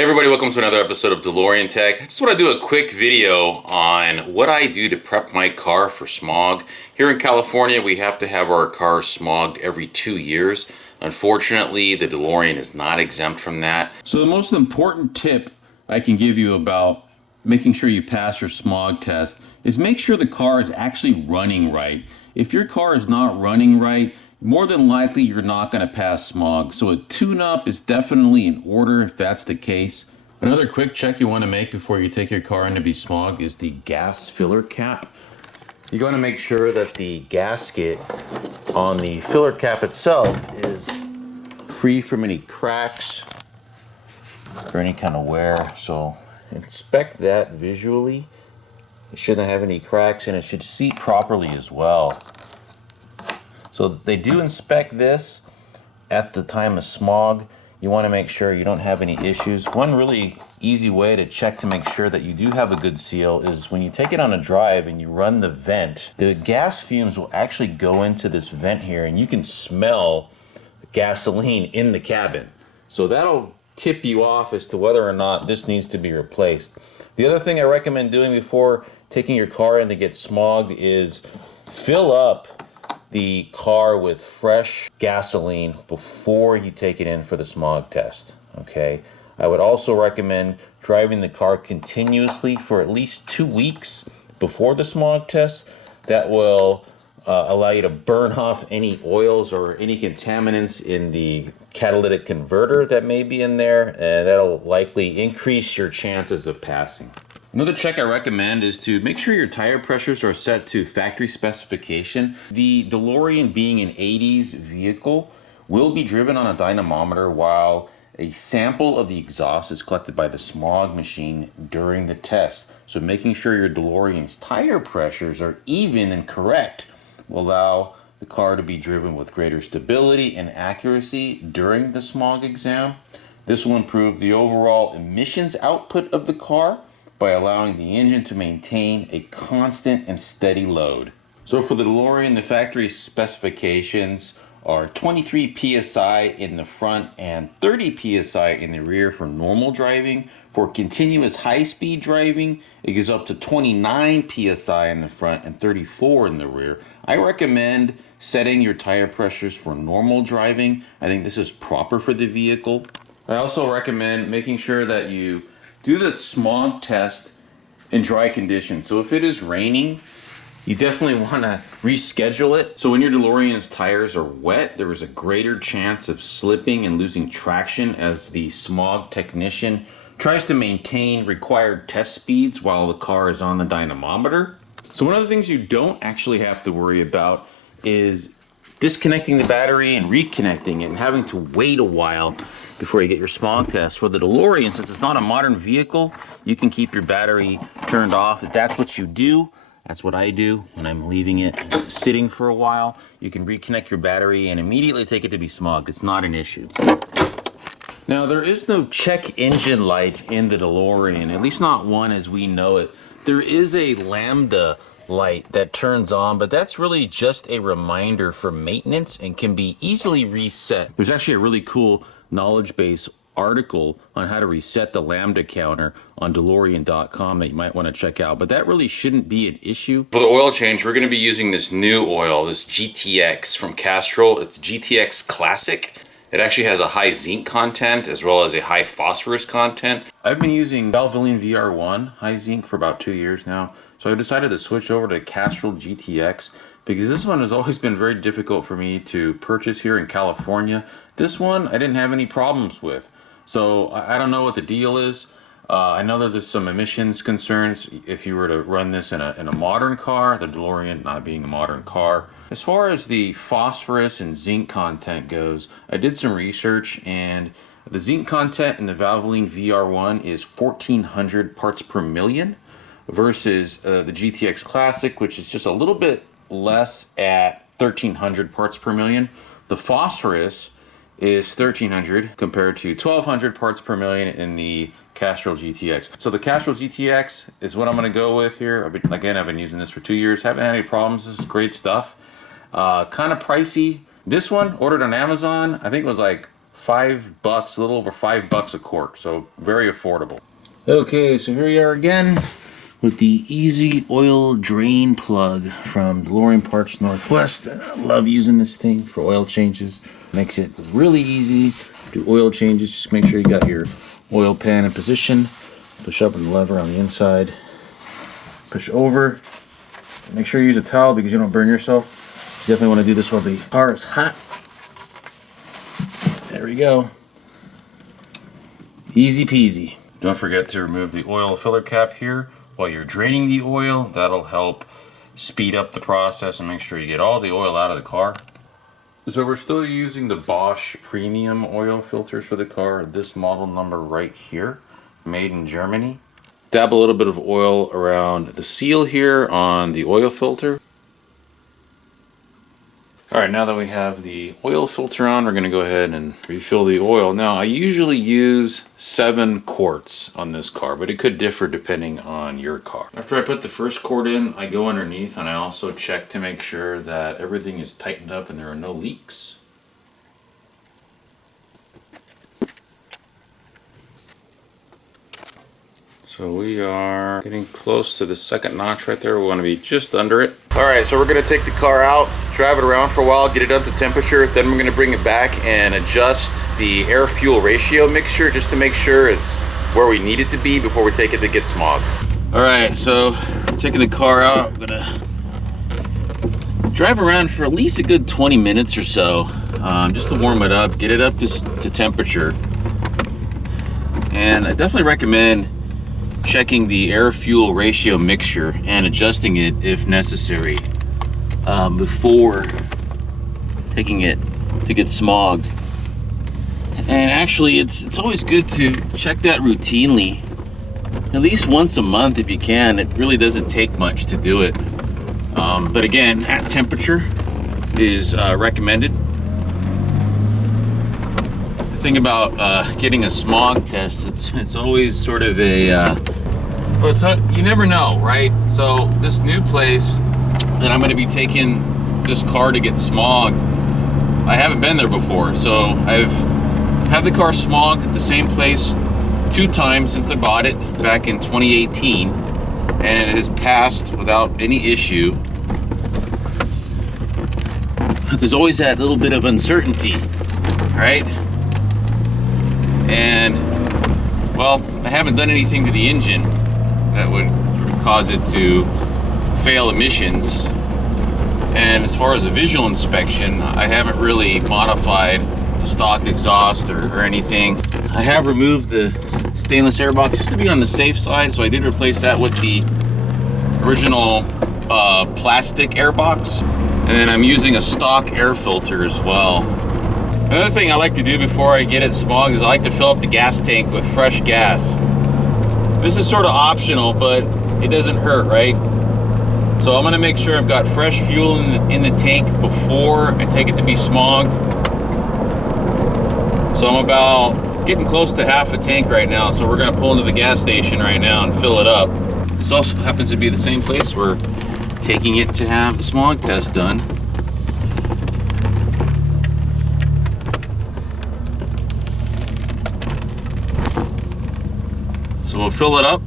Hey everybody, welcome to another episode of DeLorean Tech. I just want to do a quick video on what I do to prep my car for smog. Here in California, we have to have our cars smogged every 2 years. Unfortunately, the DeLorean is not exempt from that. So the most important tip I can give you about making sure you pass your smog test is make sure the car is actually running right. If your car is not running right, more than likely you're not going to pass smog. So a tune-up is definitely in order if that's the case. Another quick check you want to make before you take your car in to be smogged is the gas filler cap. You're going to make sure that the gasket on the filler cap itself is free from any cracks or any kind of wear. So inspect that visually. It shouldn't have any cracks and it should seat properly as well. So they do inspect this at the time of smog. You want to make sure you don't have any issues. One really easy way to check to make sure that you do have a good seal is when you take it on a drive and you run the vent, the gas fumes will actually go into this vent here and you can smell gasoline in the cabin. So that'll tip you off as to whether or not this needs to be replaced. The other thing I recommend doing before taking your car in to get smogged is fill up the car with fresh gasoline before you take it in for the smog test. Okay, I would also recommend driving the car continuously for at least 2 weeks before the smog test. That will allow you to burn off any oils or any contaminants in the catalytic converter that may be in there, and that'll likely increase your chances of passing. Another check I recommend is to make sure your tire pressures are set to factory specification. The DeLorean, being an 80s vehicle, will be driven on a dynamometer while a sample of the exhaust is collected by the smog machine during the test. So making sure your DeLorean's tire pressures are even and correct will allow the car to be driven with greater stability and accuracy during the smog exam. This will improve the overall emissions output of the car by allowing the engine to maintain a constant and steady load. So for the DeLorean, the factory specifications are 23 psi in the front and 30 psi in the rear for normal driving. For continuous high-speed driving, it goes up to 29 psi in the front and 34 in the rear. I recommend setting your tire pressures for normal driving. I think this is proper for the vehicle. I also recommend making sure that you do the smog test in dry conditions. So if it is raining, you definitely want to reschedule it. So when your DeLorean's tires are wet, there is a greater chance of slipping and losing traction as the smog technician tries to maintain required test speeds while the car is on the dynamometer. So one of the things you don't actually have to worry about is disconnecting the battery and reconnecting it and having to wait a while before you get your smog test. For the DeLorean, since it's not a modern vehicle, you can keep your battery turned off. If that's what you do, that's what I do when I'm leaving it sitting for a while. You can reconnect your battery and immediately take it to be smogged. It's not an issue. Now, there is no check engine light in the DeLorean, at least not one as we know it. There is a lambda light that turns on, but that's really just a reminder for maintenance and can be easily reset. There's actually a really cool knowledge base article on how to reset the lambda counter on DeLorean.com that you might want to check out, but that really shouldn't be an issue. For the oil change, we're going to be using this new oil, this GTX from Castrol. It's GTX Classic. It actually has a high zinc content as well as a high phosphorus content. I've been using Valvoline VR1 high zinc for about 2 years now, so I decided to switch over to Castrol GTX because this one has always been very difficult for me to purchase here in California. This one I didn't have any problems with, so I don't know what the deal is. I know that there's some emissions concerns if you were to run this in a modern car, the DeLorean not being a modern car. As far as the phosphorus and zinc content goes, I did some research and the zinc content in the Valvoline VR1 is 1400 parts per million versus the GTX Classic, which is just a little bit less at 1300 parts per million. The phosphorus is 1300 compared to 1200 parts per million in the Castrol GTX. So the Castrol GTX is what I'm going to go with here. I've been using this for 2 years. Haven't had any problems. This is great stuff. Kind of pricey. This one, ordered on Amazon, I think it was like $5, a little over $5 a quart, so very affordable. Okay, so here we are again with the Easy Oil Drain Plug from DeLorean Parts Northwest. I love using this thing for oil changes. Makes it really easy to do oil changes. Just make sure you got your oil pan in position. Push up on the lever on the inside. Push over. Make sure you use a towel because you don't burn yourself. You definitely want to do this while the car is hot. There we go. Easy peasy. Don't forget to remove the oil filler cap here while you're draining the oil. That'll help speed up the process and make sure you get all the oil out of the car. So we're still using the Bosch premium oil filters for the car. This model number right here, made in Germany. Dab a little bit of oil around the seal here on the oil filter. Alright, now that we have the oil filter on, we're going to go ahead and refill the oil. Now, I usually use 7 quarts on this car, but it could differ depending on your car. After I put the first quart in, I go underneath and I also check to make sure that everything is tightened up and there are no leaks. So we are getting close to the second notch right there. We want to be just under it. Alright, so we're going to take the car out, drive it around for a while, get it up to temperature. Then we're going to bring it back and adjust the air-fuel ratio mixture just to make sure it's where we need it to be before we take it to get smog. Alright, so taking the car out, I'm going to drive around for at least a good 20 minutes or so, just to warm it up, get it up to temperature. And I definitely recommend checking the air-fuel ratio mixture and adjusting it if necessary before taking it to get smogged. And actually, it's always good to check that routinely, at least once a month if you can. It really doesn't take much to do it. But again, at temperature is recommended. The thing about getting a smog test, it's always sort of a you never know, right? So this new place that I'm going to be taking this car to get smogged, I haven't been there before, so I've had the car smogged at the same place 2 times since I bought it back in 2018, and it has passed without any issue. But there's always that little bit of uncertainty, right? And well, I haven't done anything to the engine that would sort of cause it to fail emissions. And as far as a visual inspection, I haven't really modified the stock exhaust or anything. I have removed the stainless airbox just to be on the safe side, so I did replace that with the original plastic airbox. And then I'm using a stock air filter as well. Another thing I like to do before I get it smogged is I like to fill up the gas tank with fresh gas. This is sort of optional, but it doesn't hurt, right? So I'm gonna make sure I've got fresh fuel in the tank before I take it to be smogged. So I'm about getting close to half a tank right now, so we're gonna pull into the gas station right now and fill it up. This also happens to be the same place we're taking it to have the smog test done. So we'll fill it up.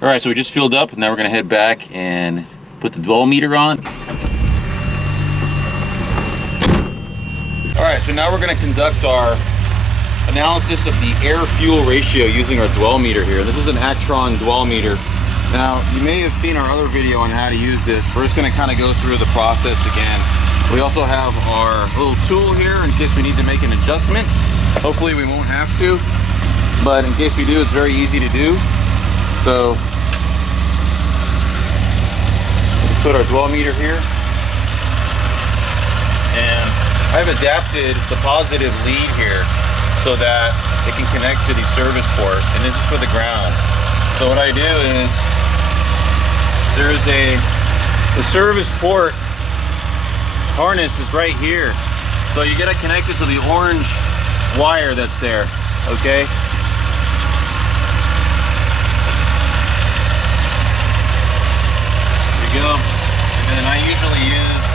All right, so we just filled up, and now we're gonna head back and put the dwell meter on. All right, so now we're gonna conduct our analysis of the air-fuel ratio using our dwell meter here. This is an Actron dwell meter. Now, you may have seen our other video on how to use this. We're just gonna kind of go through the process again. We also have our little tool here in case we need to make an adjustment. Hopefully we won't have to, but in case we do, it's very easy to do. So, let's put our dwell meter here. And I've adapted the positive lead here so that it can connect to the service port, and this is for the ground. So what I do is, there's the service port harness is right here. So you get it connected to the orange wire that's there, okay? There you go. And then I usually use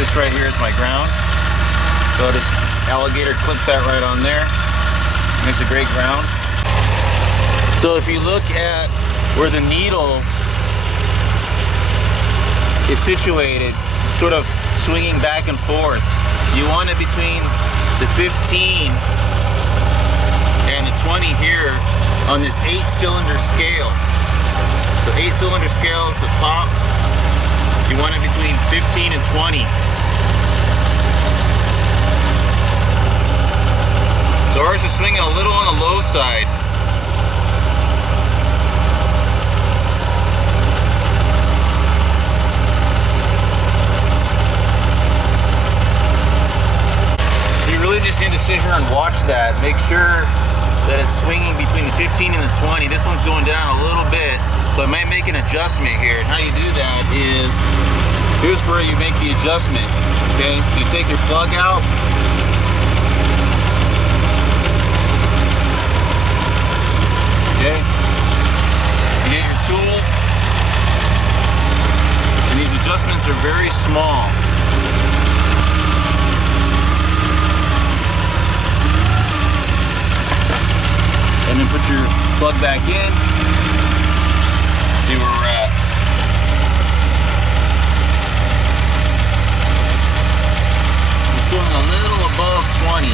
This right here is my ground. So I'll just alligator clip that right on there. Makes a great ground. So if you look at where the needle is situated, sort of swinging back and forth, you want it between the 15 and the 20 here on this 8-cylinder scale. So 8-cylinder scale is the top. You want it between 15 and 20. So ours is swinging a little on the low side. You really just need to sit here and watch that. Make sure that it's swinging between the 15 and the 20. This one's going down a little bit, so I might make an adjustment here. And how you do that is, here's where you make the adjustment. Okay, you take your plug out. Okay, you get your tool, and these adjustments are very small. And then put your plug back in. See where we're at. It's going a little above 20.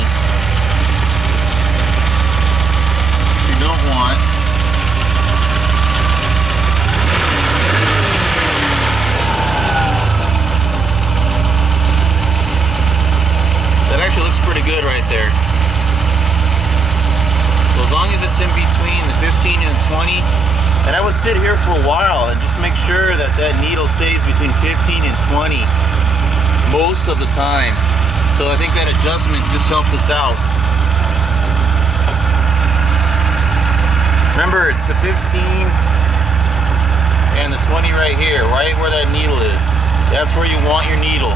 You don't want. That actually looks pretty good right there. So as long as it's in between the 15 and 20, and I would sit here for a while and just make sure that that needle stays between 15 and 20 most of the time. So I think that adjustment just helped us out. Remember, it's the 15 and the 20 right here, right where that needle is. That's where you want your needle.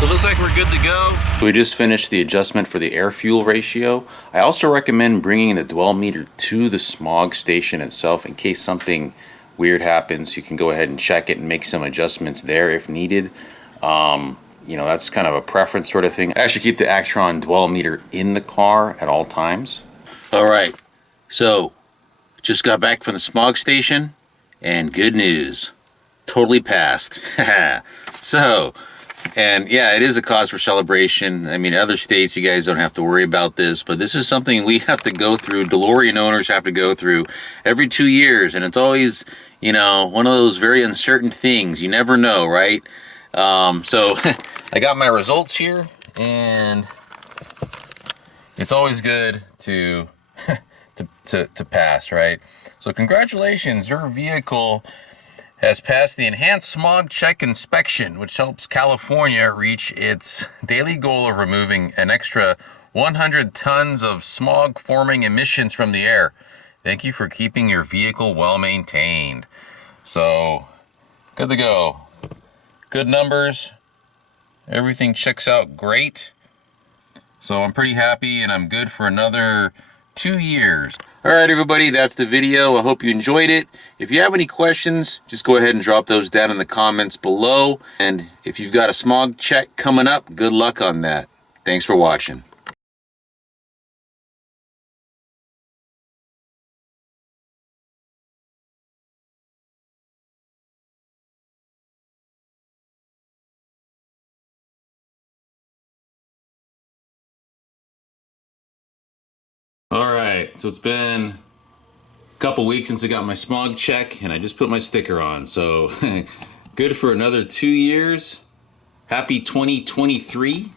So it looks like we're good to go. We just finished the adjustment for the air-fuel ratio. I also recommend bringing the dwell meter to the smog station itself in case something weird happens. You can go ahead and check it and make some adjustments there if needed. You know, that's kind of a preference sort of thing. I actually keep the Actron dwell meter in the car at all times. All right, so just got back from the smog station, and good news, totally passed. So. And yeah, it is a cause for celebration. I mean, other states, you guys don't have to worry about this, but this is something we have to go through, DeLorean owners have to go through every 2 years. And it's always, you know, one of those very uncertain things. You never know, right? So I got my results here, and it's always good to, to pass, right? So congratulations, your vehicle has passed the Enhanced Smog Check Inspection, which helps California reach its daily goal of removing an extra 100 tons of smog-forming emissions from the air. Thank you for keeping your vehicle well maintained. So, good to go. Good numbers. Everything checks out great. So I'm pretty happy, and I'm good for another 2 years. Alright everybody, that's the video. I hope you enjoyed it. If you have any questions, just go ahead and drop those down in the comments below. And if you've got a smog check coming up, good luck on that. Thanks for watching. Alright, so it's been a couple weeks since I got my smog check, and I just put my sticker on. So good for another 2 years. Happy 2023.